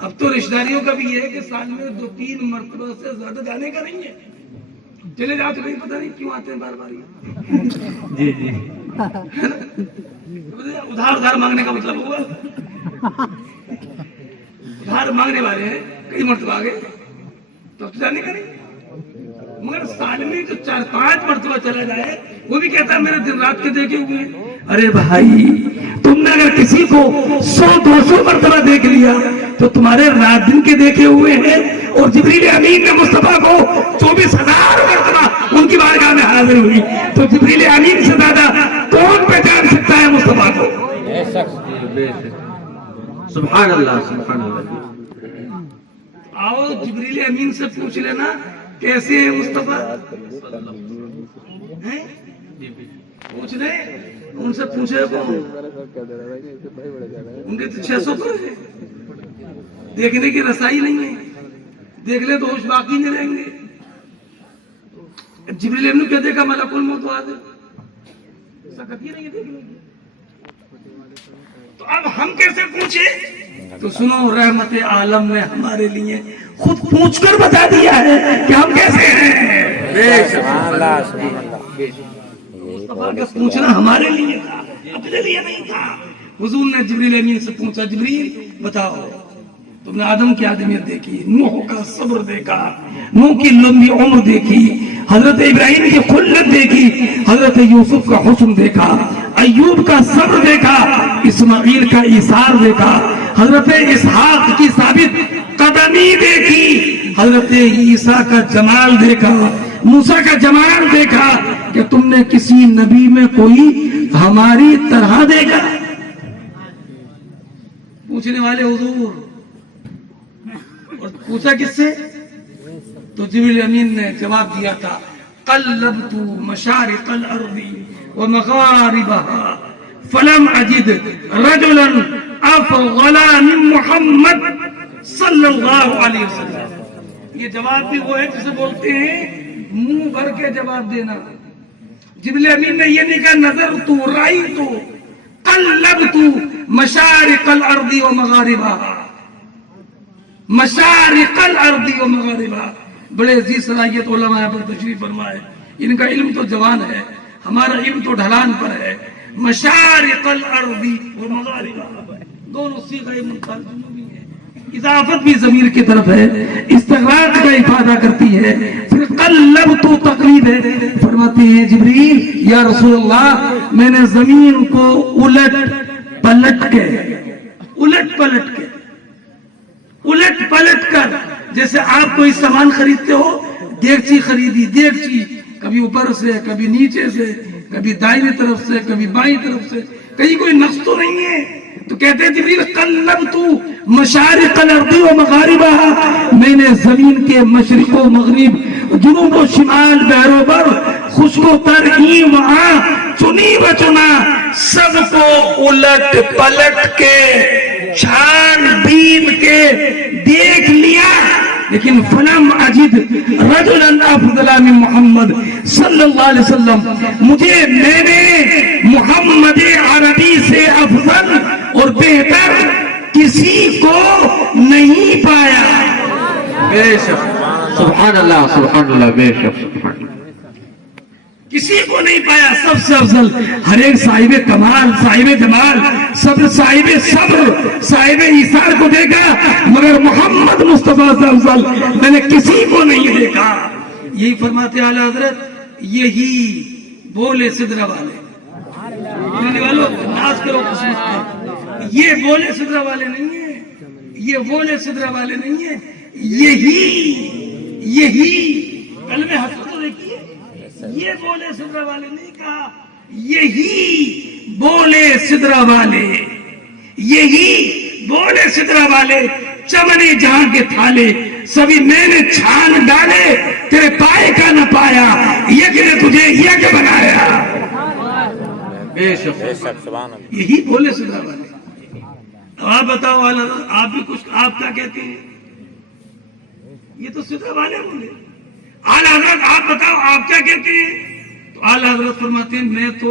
اب تو رشتہ داریوں کا بھی یہ ہے کہ سال میں 2-3 مرتبہ سے زیادہ جانے کا نہیں ہے، چلے جاتے نہیں، پتہ نہیں کیوں آتے ہیں بار بار یہ۔ جی جی ادھار مانگنے کا مطلب ہوا ادھار مانگنے والے ہیں، کئی مرتبہ آگے تو اب تو جانے کا نہیں، مگر سال میں جو 4-5 مرتبہ چلا جائے وہ بھی کہتا ہے میرے دن رات کے دیکھے ہوئے ہیں۔ ارے بھائی تم نے اگر کسی کو 100-200 مرتبہ دیکھ لیا تو تمہارے رات دن کے دیکھے ہوئے ہیں، اور جبریل امین نے مصطفیٰ کو 24,000 مرتبہ ان کی بارگاہ میں حاضر ہوئی، تو جبریل امین سے زیادہ کون پہچان سکتا ہے مصطفیٰ کو؟ سبحان اللہ سبحان اللہ۔ آؤ جبریل امین سے پوچھ لینا کیسے ہے مصطفیٰ، ہیں؟ پوچھ لیں، ان سے پوچھے کون؟ ان کے تو 600 پر ہے، دیکھنے کی رسائی نہیں ہے، دیکھ لے تو ہوش باقی نہیں رہیں گے۔ جبریل امین کیا دیکھا ملک الموت حاضر، ایسا کبھی نہیں ہے دیکھنے کی۔ تو اب ہم کیسے پوچھیں؟ تو سنو، رحمت عالم نے ہمارے لیے خود پوچھ کر بتا دیا ہے کہ ہم کیسے ہیں۔ مصطفیٰ کا پوچھنا ہمارے لیے تھا، اپنے لیے نہیں تھا۔ حضور نے جبریل امین سے پوچھا، جبریل بتاؤ تم نے آدم کی آدمیت دیکھی، نوح کا صبر دیکھا، نوح کی لمبی عمر دیکھی، حضرت ابراہیم کی خلت دیکھی، حضرت یوسف کا حسن دیکھا، ایوب کا صبر دیکھا، اسماعیل کا ایثار دیکھا، حضرت اسحاق کی ثابت قدمی دیکھی، حضرت عیسیٰ کا جمال دیکھا، موسیٰ کا جمال دیکھا، کہ تم نے کسی نبی میں کوئی ہماری طرح دیکھا؟ پوچھنے والے حضور، اور پوچھا کس سے؟ تو جبریل امین نے جواب دیا تھا، قلبت مشارق الارض ومغاربها فلم اجد رجلا افضل من محمد صلی اللہ علیہ وسلم۔ یہ جواب بھی وہ ہے جسے بولتے ہیں منہ بھر کے جواب دینا۔ جبریل امین نے یہ نہیں کہا نظرت رأیت قلبت مشارق الارض ومغاربها، مشارق الارض ومغاربها۔ بڑے عزیز صلاحیت علماء پر تشریف فرمائے، ان کا علم تو جوان ہے، ہمارا علم تو ڈھلان پر ہے۔ مشارق الارض ومغاربها دونوں صیغہ مترجمہ بھی ہیں، اضافت بھی ضمیر کی طرف ہے، استغراق کا افادہ کرتی ہے، پھر قلبت تقلید ہے۔ فرماتے ہیں جبریل یا رسول اللہ میں نے زمین کو الٹ پلٹ کر جیسے آپ کوئی سامان خریدتے ہو، دیگچی خریدی، دیگچی کبھی اوپر سے کبھی نیچے سے، کبھی دائیں طرف سے کبھی بائیں طرف سے، کہیں کوئی نقص تو نہیں ہے؟ تو کہتے ہیں جبریل قلبت مشارق الارض و مغاربها، میں نے زمین کے مشرق و مغرب، جنوب و شمال، بحر و بر، خشک و تر، این و آں، چنی و چنا، سب کو الٹ پلٹ کے چھان بین کے دیکھ لیا، لیکن فلم اجد رجلا افضل من محمد صلی اللہ علیہ وسلم، میں نے محمد عربی سے افضل اور بہتر کسی کو نہیں پایا۔ بے شک سبحان اللہ سبحان اللہ، بے شک سبحان اللہ، کسی کو نہیں پایا، سب سے افضل، ہر ایک صاحب کمال، صاحب جمال، سب صاحب صبر، صاحب ایثار کو دیکھا، مگر محمد مصطفیٰ سے افضل میں نے کسی کو نہیں دیکھا۔ یہی فرماتے اعلیٰ حضرت، یہی بولے سدرہ والے، ناز کرو قسمت کا، یہ بولے سدرہ والے نہیں ہیں، یہ بولے سدرہ والے نہیں ہیں، یہی کلمہ حق تو دیکھیے، یہ بولے سدرہ والے نہیں کہا، یہی بولے سدرہ والے، یہی بولے سدرہ والے، چمنے جہاں کے تھالے سبھی میں نے چھان ڈالے، تیرے پائے کا نہ پایا، یک نے تجھے یک بنایا۔ یہی بولے سدرہ والے۔ آپ بتاؤ آپ بھی کچھ، آپ کیا کہتے ہیں؟ یہ تو سدرہ والے بولے۔ اعلیٰ حضرت آپ بتاؤ آپ کیا کہتے ہیں؟ تو اعلیٰ حضرت فرماتے ہیں میں تو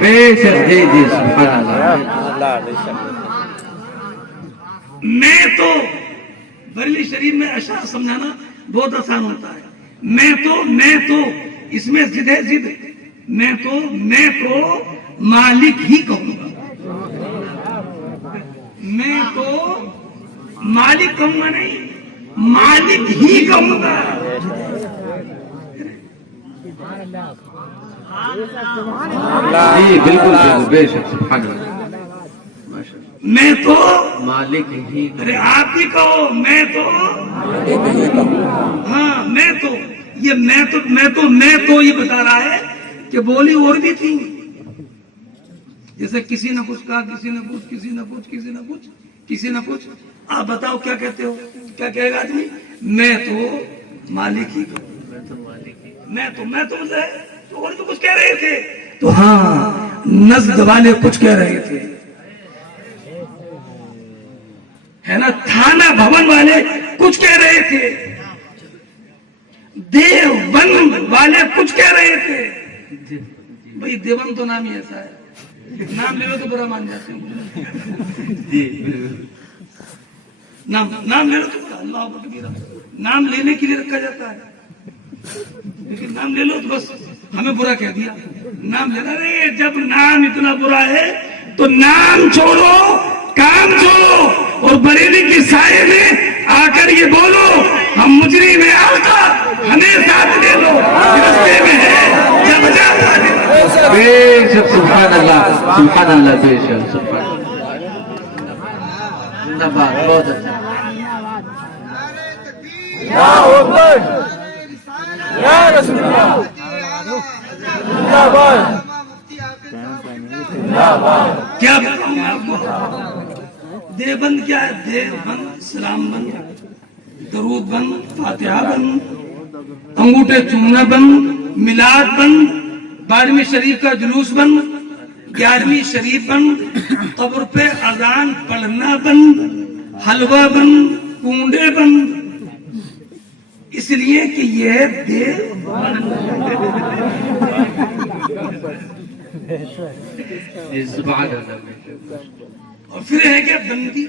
بے شک جی جی سبحان اللہ میں تو بریلی شریف میں اشعار سمجھانا بہت آسان ہوتا ہے. میں تو اس میں ضد ہے ضد. میں تو مالک ہی کہوں گا. میں تو مالک کہوں گا نہیں, مالک ہی کہوں گا. جی بالکل بالکل بے شک سبحان اللہ. میں تو مالک ہی. ارے آپ ہی کہو. میں تو ہاں میں تو یہ بتا رہا ہے کہ بولی اور بھی تھی. جیسے کسی نے کچھ کہا, کسی نے کچھ. آپ بتاؤ کیا کہتے ہو, کیا کہے گا آدمی؟ میں تو مالک ہی کہوں. میں تو مجھے اور بھی کچھ کہہ رہے تھے تو ہاں نزد والے کچھ کہہ رہے تھے ہے نا, تھانہ بھون والے کچھ کہہ رہے تھے, دیوبند والے کچھ کہہ رہے تھے. بھائی دیوبند تو نام ہی ایسا ہے, نام لے لو تو برا مان جاتے ہیں. نام لے لو تو برا, اللہ اکبر کبیرہ. نام لینے کے لیے رکھا جاتا ہے, لیکن نام لے لو تو بس ہمیں برا کہہ دیا. نام لینا رہے, جب نام اتنا برا ہے تو نام چھوڑو, کام چھوڑو, اور بریلی کی سائے میں آ کر یہ بولو ہم مجرم میں آقا ہمیں ساتھ لے لو, رستے میں ہے جب جاتا ہے. بے شک سبحان اللہ سبحان اللہ بے شک سبحان اللہ. بہت اچھا. کیا بتاؤں میں آپ کو؟ دیوبند کیا ہے؟ دیوبند سلام بند, درود بند, فاتحہ بند, انگوٹھے چومنا بند, میلاد بند, 12ویں شریف کا جلوس بند, 11ویں شریف بند, قبر پہ اذان پڑھنا بند, حلوہ بند, کنڈے بند. اس لیے کہ یہ دیوبند. اور پھر ہے کیا بندی,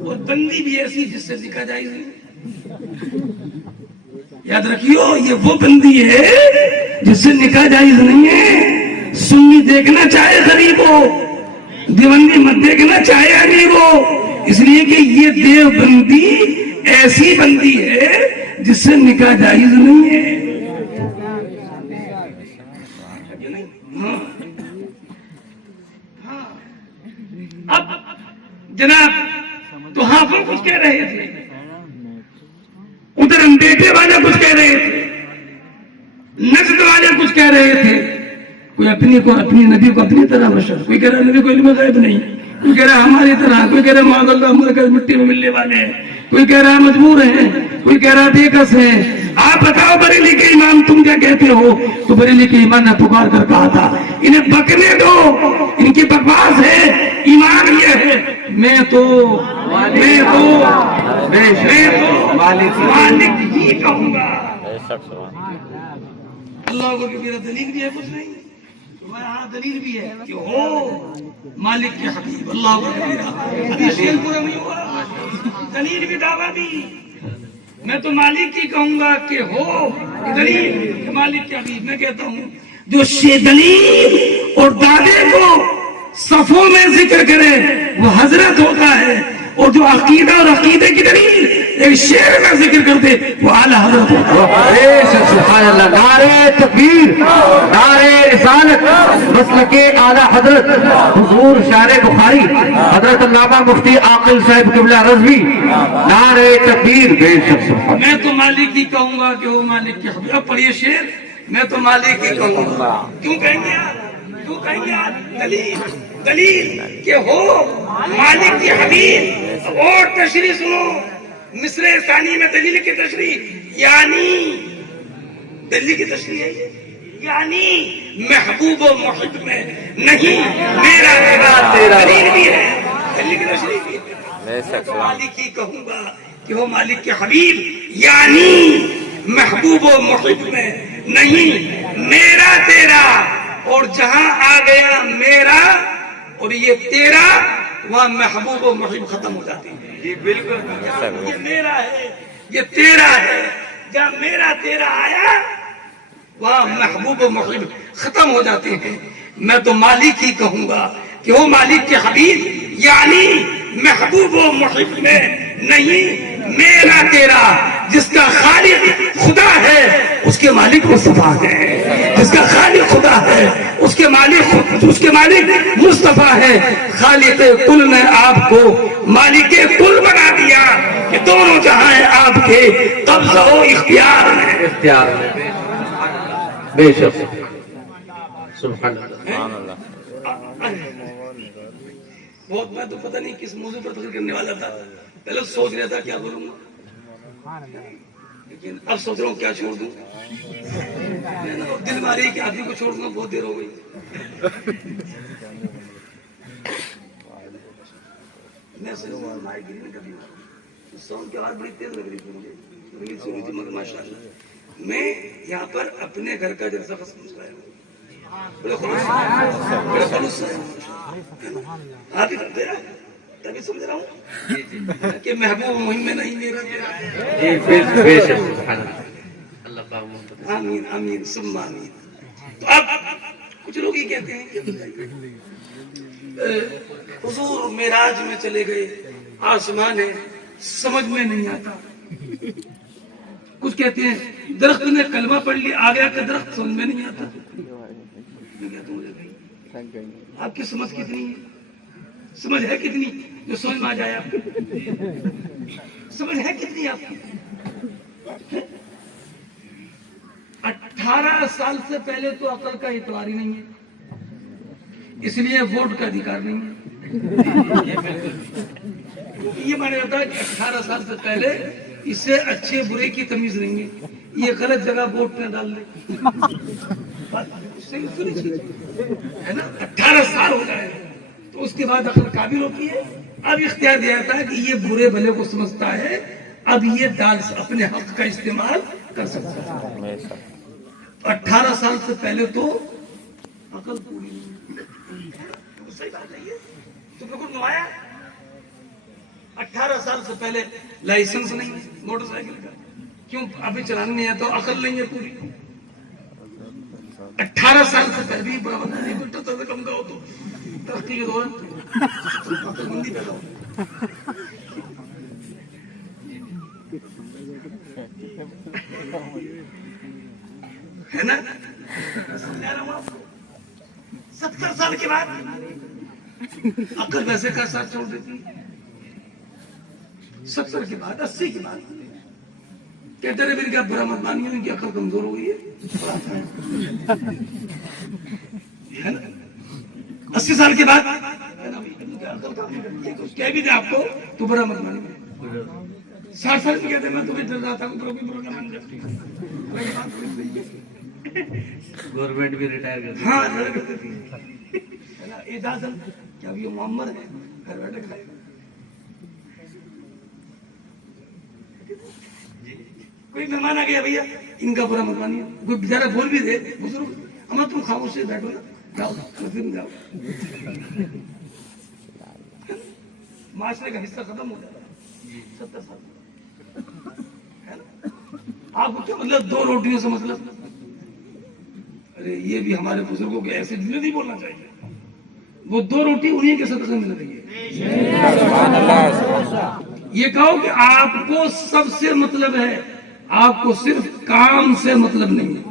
اور بندی بھی ایسی جس سے نکاح جائز نہیں. یاد رکھیو یہ وہ بندی ہے جس سے نکاح جائز نہیں ہے. سنی دیکھنا چاہے غریب ہو, دیوبندی مت دیکھنا چاہے امیر ہو, اس لیے کہ یہ دیو بندی ایسی بندی ہے جس سے نکاح جائز نہیں ہے. اب جناب تو ہاں وہ کچھ کہہ رہے تھے, ادھر ہم بیٹے والے کچھ کہہ رہے تھے, نجد والے کچھ کہہ رہے تھے. کوئی اپنی نبی کو اپنی طرح بشر, کوئی کہہ رہا نبی کو علم غیب نہیں, کوئی کہہ رہا ہماری طرح, کوئی کہہ رہا معاذ اللہ ہمارے گھر مٹی میں ملنے والے ہیں, کوئی کہہ رہا مجبور ہیں, کوئی کہہ رہا بے کس ہے. آپ بتاؤ بریلی کے امام تم کیا کہتے ہو؟ تو بریلی کے امام نے پکار کر کہا تھا انہیں بکنے دو, ان کی بکواس ہے. ایمان یہ ہے میں تو مالک ہی کہوں گا. اللہ کو میرا دلیل بھی ہے کچھ نہیں, ہاں دلیل بھی ہے کہ ہو مالک کے حبیب. اللہ کو ابھی شیل پورا نہیں ہوا, دلیل بھی دعویٰ بھی. میں تو مالک ہی کہوں گا کہ ہو دلیل مالک کے حبیب. میں کہتا ہوں جو دلیل اور دعوے کو صفوں میں ذکر کرے وہ حضرت ہوتا ہے, اور جو عقیدہ اور عقیدے کی دلیل ایک شعر میں ذکر کرتے وہ اعلی حضرت ہوتا ہے. سبحان اللہ. نعرہ تکبیر, نعرہ رسالت, مسلک اعلی حضرت حضور شارع بخاری حضرت علامہ مفتی عاقل صاحب قبلہ رضوی. نعرہ تکبیر. بے شک سبحان. میں تو مالک ہی کہوں گا کہ وہ مالک کے حبیب. اب پڑھیے شعر, میں تو مالک ہی کہوں گا. کیوں کہیں گے آپ, کیوں کہیں گے آپ؟ دلیل کہ ہو مالک کی حبیب. اور تشریح سنو, مصر ثانی میں دلیل کی تشریح, یعنی دلیل کی تشریح ہے یعنی محبوب و محب میں نہیں میرا تیرا. دلیل بھی ہے, دلیل کی تشریح بھی ہے. مالک ہی کہوں گا کہ وہ مالک کے حبیب, یعنی محبوب و محب میں نہیں میرا تیرا، اور جہاں آ گیا میرا اور یہ تیرا وہاں محبوب و محب ختم ہو جاتی ہے. جی بالکل. یہ میرا ہے یہ تیرا ہے، جہاں میرا تیرا آیا وہاں محبوب و محب ختم ہو جاتے ہیں. میں تو مالک ہی کہوں گا کہ وہ مالک کے حبیب یعنی محبوب و محب میں نہیں میرا تیرا. جس کا خالق خدا ہے اس کے مالک مصطفیٰ ہے، جس کا خالق خدا ہے اس کے مالک مصطفیٰ ہے. خالق کل نے آپ کو مالک کل بنا دیا کہ دونوں جہاں ہیں آپ کے قبضہ و اختیار میں. بے شک. سبحان اللہ. سبحان اللہ. بہت میں تو پتہ نہیں کس موضوع پر تقریر کرنے والا تھا، پہلے سوچ رہا تھا کیا بولوں گا، لیکن اب سوچ رہا ہوں کیا چھوڑ دوں. دل ماری کہ آدمی کو چھوڑ دوں بہت دیر ہو گئی. میں ساؤنڈ کی آواز بڑی تیز لگ رہی تھی مجھے، ماشاء اللہ میں یہاں پر اپنے گھر کا جلسہ سمجھ رہا ہوں. آپ ہی کرتے ہیں تبھی سمجھ رہا ہوں کہ محبوب مہم میں نہیں میرا تیرا. بے شک. سبحان اللہ. آمین آمین ثم آمین. تو اب کچھ لوگ یہ کہتے ہیں کہ حضور معراج میں چلے گئے، آسمان ہے سمجھ میں نہیں آتا. کچھ کہتے ہیں درخت نے کلمہ پڑھ لیا آ گیا کہ درخت سمجھ میں نہیں آتا. میں کہتا ہوں بھائی آپ کی سمجھ کتنی ہے، سمجھ ہے کتنی جو سمجھ میں آ جائے آپ کی، سمجھ ہے کتنی آپ کی. 18 سال سے پہلے تو عقل کا اعتبار ہی نہیں ہے، اس لیے ووٹ کا ادھیکار نہیں ہے. یہ مانا جاتا ہے کہ 18 سال سے پہلے اسے اچھے برے کی تمیز نہیں ہے، یہ غلط جگہ ووٹ نہ ڈال لے. ہے نا 18 سال ہو جائے تو اس کے بعد عقل قابل ہوتی ہے. اب اختیار دیا جاتا ہے کہ یہ برے بھلے کو سمجھتا ہے، اب یہ اپنے حق کا استعمال کر سکتا ہے. 18 سال سے پہلے تو عقل پوری نہیں. صحیح بات ہے یہ تو بالکل نمایا. 18 سال سے پہلے لائسنس نہیں ہے موٹر سائیکل کا، کیوں ابھی چلانے نہیں آتا، عقل نہیں ہے پوری. 18 سال سے پہلے بھی بڑا بندہ نہیں بیٹا کم کا ہو تو ترقی کے دوران عقل مندی پیدا ہو. ہے نا 70 سال کے بعد عقل ویسے کا ساتھ چھوڑ دیتی. 70 کے بعد 80 کے بعد کہتے رہے میری کیا برا مت مانیے ان کی عقل کمزور ہو گئی ہے نا. 80 سال کے بعد کہہ بھی دے آپ کو تو برا مت مانیے. 60 سال میں کہتے ہیں میں تمہیں ڈر رہا تھا برا مان جاتی. گورنمنٹ بھی ریٹائر کر ہاں کر دیتی ہے نا. اجازت کیا اب یہ معمر ہے گھر بیٹھے کھائے گا. کوئی مہمان آ گیا بھیا ان کا برا مت مانیے، کوئی بیچارہ بول بھی دے بزرگ اما تم خاموش سے بیٹھو نا، جاؤ مسجد میں جاؤ. معاشرے کا حصہ ختم ہو جاتا ہے 70 سال ہے نا. آپ کو کیا مطلب 2 روٹیوں سے مطلب؟ ارے یہ بھی ہمارے بزرگوں کے ایسے نہیں بولنا چاہیے. وہ 2 روٹی انہیں کے صدقے مل رہی ہے. یہ کہو کہ آپ کو سب سے مطلب ہے، آپ کو صرف کام سے مطلب نہیں ہے،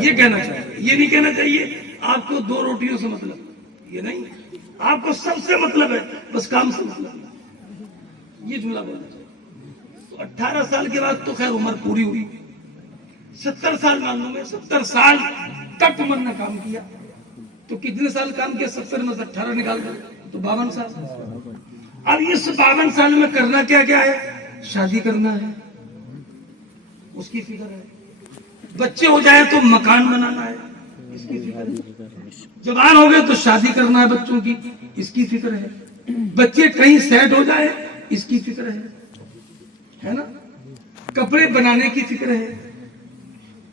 یہ کہنا چاہیے. یہ نہیں کہنا چاہیے آپ کو 2 روٹیوں سے مطلب، یہ نہیں. آپ کو سب سے مطلب ہے بس کام سے مطلب نہیں، یہ جملہ بولنا چاہیے. تو 18 سال کے بعد تو خیر عمر پوری ہوئی. 70 سال مان لو میں 70 سال تک عمر نے کام کیا تو کتنے سال کام کیا؟ 70 میں سے 18 نکال کر تو 52 سال. اب اس 52 سال میں کرنا کیا کیا ہے؟ شادی کرنا ہے اس کی فکر ہے، بچے ہو جائے تو مکان بنانا ہے اس کی فکر ہے، جوان ہو گئے تو شادی کرنا ہے بچوں کی اس کی فکر ہے، بچے کہیں سیٹ ہو جائے اس کی فکر ہے نا، کپڑے بنانے کی فکر ہے.